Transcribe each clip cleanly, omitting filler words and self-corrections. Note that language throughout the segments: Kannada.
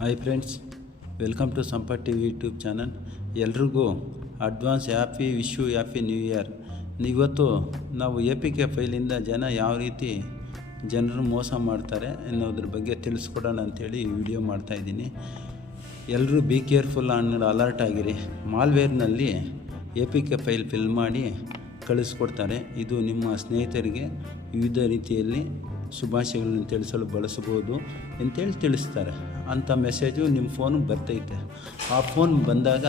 Hi friends, welcome to Sampath TV YouTube channel. ಎಲ್ರಿಗೂ ಅಡ್ವಾನ್ಸ್ ಹ್ಯಾಪಿ ನ್ಯೂ ಇಯರ್. ಇವತ್ತು ನಾವು APK ಫೈಲಿಂದ ಜನ ಯಾವ ರೀತಿ ಜನರು ಮೋಸ ಮಾಡ್ತಾರೆ ಅನ್ನೋದ್ರ ಬಗ್ಗೆ ತಿಳಿಸ್ಕೊಡೋಣ ಅಂಥೇಳಿ ಈ ವಿಡಿಯೋ ಮಾಡ್ತಾಯಿದ್ದೀನಿ. ಎಲ್ಲರೂ ಬಿ ಕೇರ್ಫುಲ್ ಅನ್ನೋ ಅಲರ್ಟ್ ಆಗಿರಿ. ಮಾಲ್ವೇರ್ನಲ್ಲಿ APK ಫೈಲ್ ಫಿಲ್ ಮಾಡಿ ಕಳಿಸ್ಕೊಡ್ತಾರೆ. ಇದು ನಿಮ್ಮ ಸ್ನೇಹಿತರಿಗೆ ವಿವಿಧ ರೀತಿಯಲ್ಲಿ ಶುಭಾಶಯಗಳನ್ನು ತಿಳಿಸಲು ಬಳಸ್ಬೋದು ಅಂತೇಳಿ ತಿಳಿಸ್ತಾರೆ. ಅಂಥ ಮೆಸೇಜು ನಿಮ್ಮ ಫೋನಿಗೆ ಬರ್ತೈತೆ. ಆ ಫೋನ್ ಬಂದಾಗ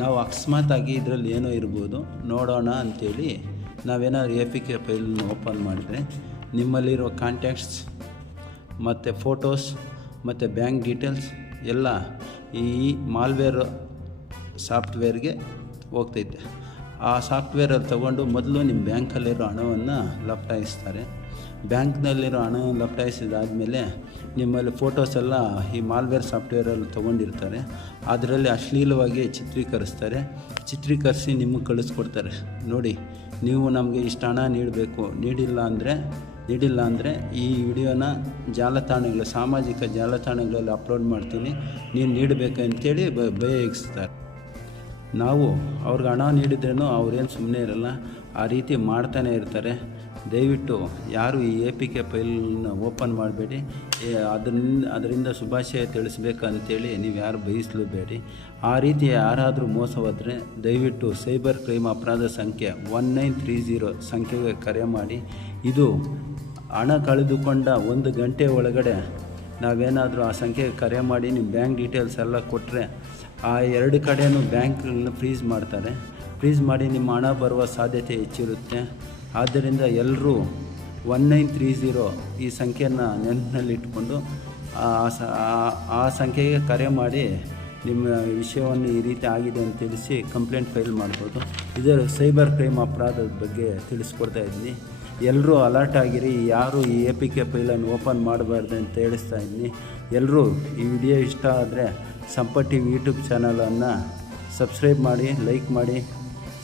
ನಾವು ಅಕಸ್ಮಾತಾಗಿ ಇದರಲ್ಲಿ ಏನೋ ಇರ್ಬೋದು ನೋಡೋಣ ಅಂಥೇಳಿ ನಾವೇನಾದ್ರು APK ಫೈಲನ್ನು ಓಪನ್ ಮಾಡಿದರೆ ನಿಮ್ಮಲ್ಲಿರೋ ಕಾಂಟ್ಯಾಕ್ಟ್ಸ್ ಮತ್ತು ಫೋಟೋಸ್ ಮತ್ತು ಬ್ಯಾಂಕ್ ಡೀಟೇಲ್ಸ್ ಎಲ್ಲ ಈ ಮಾಲ್ವೇರ್ ಸಾಫ್ಟ್ವೇರ್ಗೆ ಹೋಗ್ತೈತೆ. ಆ ಸಾಫ್ಟ್ವೇರಲ್ಲಿ ತೊಗೊಂಡು ಮೊದಲು ನಿಮ್ಮ ಬ್ಯಾಂಕಲ್ಲಿರೋ ಹಣವನ್ನು ಲಪಟಾಯಿಸ್ತಾರೆ. ಬ್ಯಾಂಕ್ನಲ್ಲಿರೋ ಹಣ ಲಪಟಾಯಿಸಿದಾದಮೇಲೆ ನಿಮ್ಮಲ್ಲಿ ಫೋಟೋಸ್ ಎಲ್ಲ ಈ ಮಾಲ್ವೇರ್ ಸಾಫ್ಟ್ವೇರಲ್ಲಿ ತೊಗೊಂಡಿರ್ತಾರೆ. ಅದರಲ್ಲಿ ಅಶ್ಲೀಲವಾಗಿ ಚಿತ್ರೀಕರಿಸಿ ನಿಮಗೆ ಕಳಿಸ್ಕೊಡ್ತಾರೆ. ನೋಡಿ, ನೀವು ನಮಗೆ ಇಷ್ಟು ಹಣ ನೀಡಬೇಕು, ನೀಡಿಲ್ಲ ಅಂದರೆ ಈ ವಿಡಿಯೋನ ಸಾಮಾಜಿಕ ಜಾಲತಾಣಗಳಲ್ಲಿ ಅಪ್ಲೋಡ್ ಮಾಡ್ತೀನಿ, ನೀನು ನೀಡಬೇಕು ಅಂತೇಳಿ ಭಯ ಎಗ್ಸ್ತಾರೆ. ನಾವು ಅವ್ರಿಗೆ ಹಣ ನೀಡಿದ್ರೂ ಅವ್ರೇನು ಸುಮ್ಮನೆ ಇರಲ್ಲ, ಆ ರೀತಿ ಮಾಡ್ತಾನೆ ಇರ್ತಾರೆ. ದಯವಿಟ್ಟು ಯಾರು ಈ APK ಫೈಲನ್ನ ಓಪನ್ ಮಾಡಬೇಡಿ. ಅದರಿಂದ ಶುಭಾಶಯ ತಿಳಿಸ್ಬೇಕಂತೇಳಿ ನೀವು ಯಾರು ಬಯಸಲೇಬೇಡಿ. ಆ ರೀತಿ ಯಾರಾದರೂ ಮೋಸ ಹೋದರೆ ದಯವಿಟ್ಟು ಸೈಬರ್ ಕ್ರೈಮ್ ಅಪರಾಧ ಸಂಖ್ಯೆ 1930 ಸಂಖ್ಯೆಗೆ ಕರೆ ಮಾಡಿ. ಇದು ಹಣ ಕಳೆದುಕೊಂಡ 1 ಗಂಟೆ ಒಳಗಡೆ ನಾವೇನಾದರೂ ಆ ಸಂಖ್ಯೆಗೆ ಕರೆ ಮಾಡಿ ನಿಮ್ಮ ಬ್ಯಾಂಕ್ ಡೀಟೇಲ್ಸ್ ಎಲ್ಲ ಕೊಟ್ಟರೆ ಆ 2 ಕಡೆಯೂ ಬ್ಯಾಂಕನ್ನು ಫ್ರೀಸ್ ಮಾಡ್ತಾರೆ. ಫ್ರೀಸ್ ಮಾಡಿ ನಿಮ್ಮ ಹಣ ಬರುವ ಸಾಧ್ಯತೆ ಹೆಚ್ಚಿರುತ್ತೆ. ಆದ್ದರಿಂದ ಎಲ್ಲರೂ 1930 ಈ ಸಂಖ್ಯೆಯನ್ನು ನೆನಪಿನಲ್ಲಿಟ್ಕೊಂಡು ಆ ಸಂಖ್ಯೆಗೆ ಕರೆ ಮಾಡಿ ನಿಮ್ಮ ವಿಷಯವನ್ನು ಈ ರೀತಿ ಆಗಿದೆ ಅಂತ ತಿಳಿಸಿ ಕಂಪ್ಲೇಂಟ್ ಫೈಲ್ ಮಾಡ್ಬೋದು. ಇದರ ಸೈಬರ್ ಕ್ರೈಮ್ ಅಪರಾಧದ ಬಗ್ಗೆ ತಿಳಿಸ್ಕೊಡ್ತಾ ಇದ್ದೀನಿ. ಎಲ್ಲರೂ ಅಲರ್ಟ್ ಆಗಿರಿ. ಯಾರು ಈ APK ಫೈಲನ್ನು ಓಪನ್ ಮಾಡಬಾರ್ದು ಅಂತ ಹೇಳಿಸ್ತಾ ಇದ್ದೀನಿ. ಎಲ್ಲರೂ ಈ ವಿಡಿಯೋ ಇಷ್ಟ ಆದರೆ ಸಂಪತ್ ಟಿವಿ ಯೂಟ್ಯೂಬ್ ಚಾನಲನ್ನು ಸಬ್ಸ್ಕ್ರೈಬ್ ಮಾಡಿ, ಲೈಕ್ ಮಾಡಿ,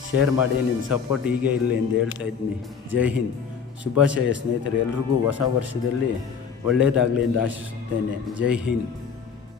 ಶೇರ್ ಮಾಡಿ. ನಿಮ್ಮ ಸಪೋರ್ಟ್ ಹೀಗೆ ಇರಲಿ ಎಂದು ಹೇಳ್ತಾ ಇದ್ದೀನಿ. ಜೈ ಹಿಂದ್. ಶುಭಾಶಯ ಸ್ನೇಹಿತರೆ. ಎಲ್ರಿಗೂ ಹೊಸ ವರ್ಷದಲ್ಲಿ ಒಳ್ಳೆಯದಾಗಲಿ ಎಂದು ಆಶಿಸುತ್ತೇನೆ. ಜೈ ಹಿಂದ್.